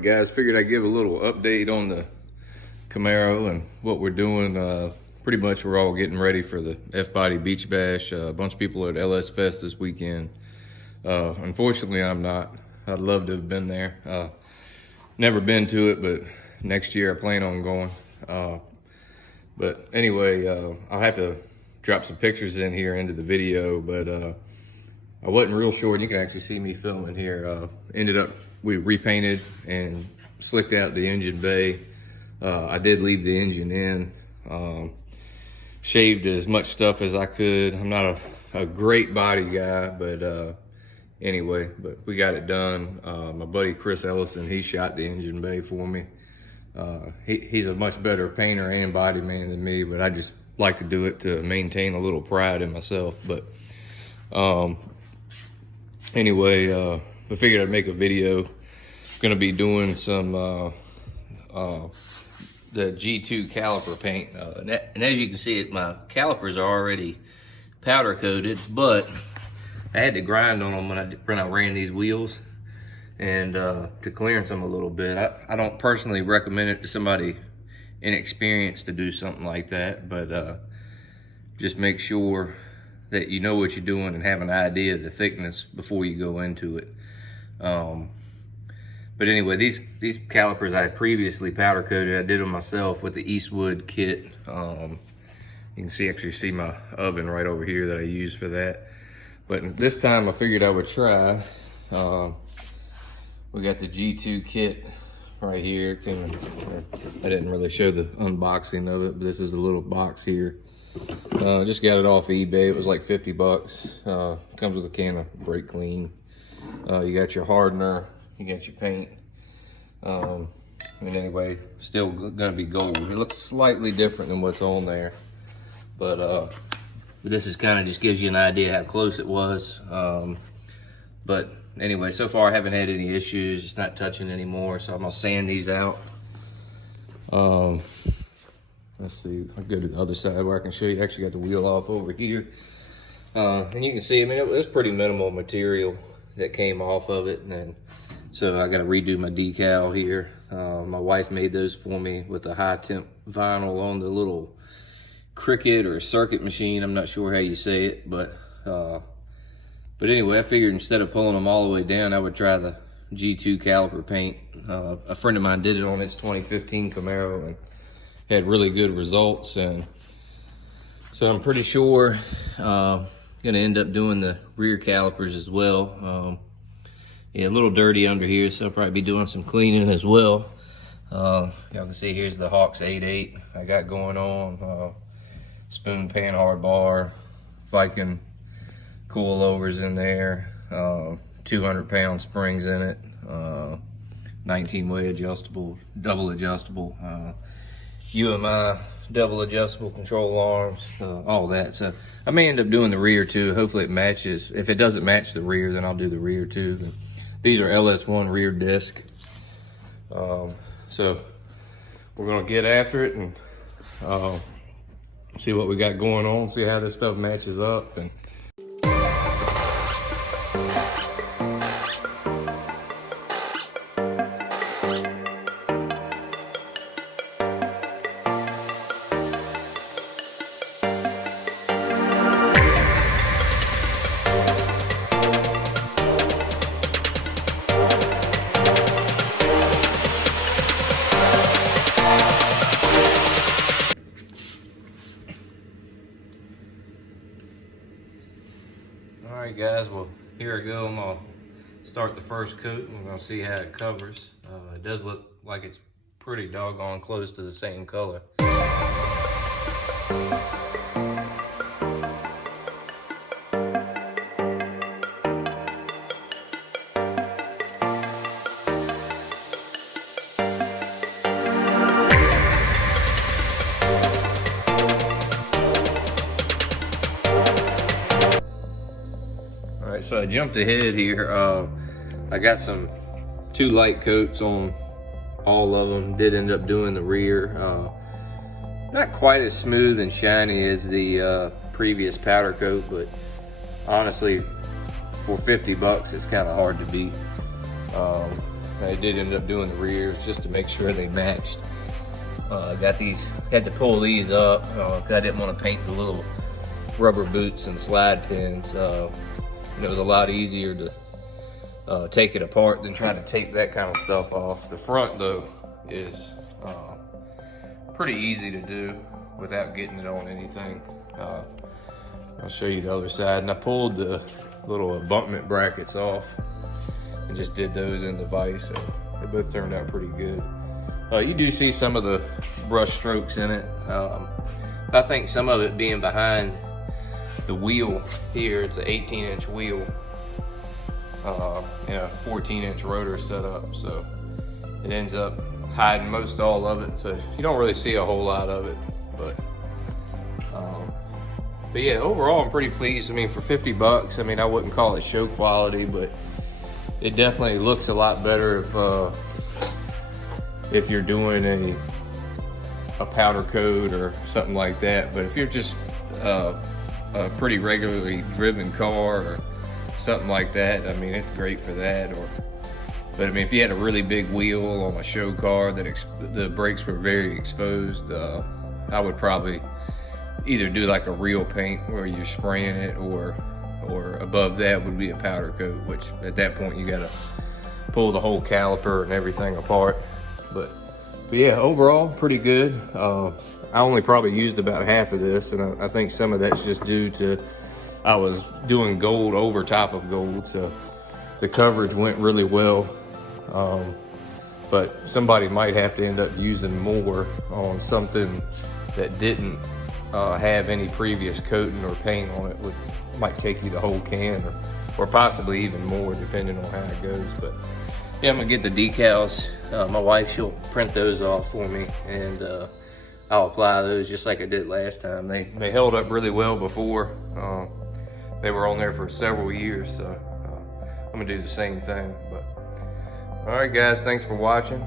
Alright guys, figured I'd give a little update on the Camaro and what we're doing. Pretty much we're all getting ready for the F-Body Beach Bash. A bunch of people are at LS Fest this weekend. Unfortunately, I'm not. I'd love to have been there. Never been to it, but next year I plan on going. But anyway, I'll have to drop some pictures in here into the video, but I wasn't real sure. You can actually see me filming here. Ended up, we repainted and slicked out the engine bay. I did leave the engine in. Shaved as much stuff as I could. I'm not a great body guy, but anyway, but we got it done. My buddy Chris Ellison, he shot the engine bay for me. He's a much better painter and body man than me, but I just like to do it to maintain a little pride in myself. But anyway, I figured I'd make a video. Gonna be doing some the G2 caliper paint, and as you can see, my calipers are already powder coated, but I had to grind on them when I ran these wheels, and to clearance them a little bit. I don't personally recommend it to somebody inexperienced to do something like that, but just make sure that you know what you're doing and have an idea of the thickness before you go into it. But anyway, these calipers I had previously powder coated. I did them myself with the Eastwood kit. You can actually see my oven right over here that I use for that. But this time I figured I would try. We got the G2 kit right here. I didn't really show the unboxing of it, but this is the little box here. Just got it off eBay. It was like 50 bucks. Comes with a can of brake clean. You got your hardener. You got your paint. And anyway, still gonna be gold. It looks slightly different than what's on there, but this is kind of just gives you an idea how close it was. But anyway, so far I haven't had any issues. It's not touching anymore, so I'm gonna sand these out. Let's see, I'll go to the other side where I can show you. Actually got the wheel off over here. And you can see, I mean, it was pretty minimal material that came off of it. And so I got to redo my decal here. My wife made those for me with a high temp vinyl on the little Cricut or circuit machine. I'm not sure how you say it, but anyway, I figured instead of pulling them all the way down, I would try the G2 caliper paint. A friend of mine did it on his 2015 Camaro and had really good results. And so I'm pretty sure gonna end up doing the rear calipers as well. Yeah, a little dirty under here, so I'll probably be doing some cleaning as well. Y'all can see here's the Hawks 8.8 I got going on. Spoon pan hard bar, Viking coilovers in there, 200-pound springs in it, 19-way adjustable, double adjustable, UMI double adjustable control arms, all that. So I may end up doing the rear too. Hopefully it matches. If it doesn't match the rear, then I'll do the rear too. These are LS1 rear disc. So we're gonna get after it and see what we got going on, see how this stuff matches up. And all right guys, well here I go. I'm gonna start the first coat and we're gonna see how it covers. It does look like it's pretty doggone close to the same color. So I jumped ahead here. I got two light coats on all of them. Did end up doing the rear. Not quite as smooth and shiny as the previous powder coat, but honestly, for 50 bucks, it's kind of hard to beat. I did end up doing the rears just to make sure they matched. Got these, had to pull these up. I didn't want to paint the little rubber boots and slide pins. It was a lot easier to take it apart than try to take that kind of stuff off. The front though is pretty easy to do without getting it on anything. I'll show you the other side. And I pulled the little abutment brackets off and just did those in the vise. So they both turned out pretty good. You do see some of the brush strokes in it. I think some of it being behind the wheel here, it's an 18-inch wheel, and a 14-inch rotor setup, so it ends up hiding most all of it, so you don't really see a whole lot of it. But yeah, overall I'm pretty pleased. I mean, for 50 bucks, I mean, I wouldn't call it show quality, but it definitely looks a lot better if you're doing a powder coat or something like that. But if you're just a pretty regularly driven car or something like that, I mean, it's great for that. But I mean, if you had a really big wheel on a show car that the brakes were very exposed, I would probably either do like a real paint where you're spraying it, or above that would be a powder coat, which at that point you gotta pull the whole caliper and everything apart. But yeah, overall pretty good. I only probably used about half of this, and I think some of that's just due to I was doing gold over top of gold, so the coverage went really well. But somebody might have to end up using more on something that didn't have any previous coating or paint on it. Might take you the whole can, or possibly even more, depending on how it goes. But yeah, I'm gonna get the decals. My wife, she'll print those off for me, and I'll apply those just like I did last time. They held up really well before. They were on there for several years, so I'm gonna do the same thing. But all right, guys, thanks for watching.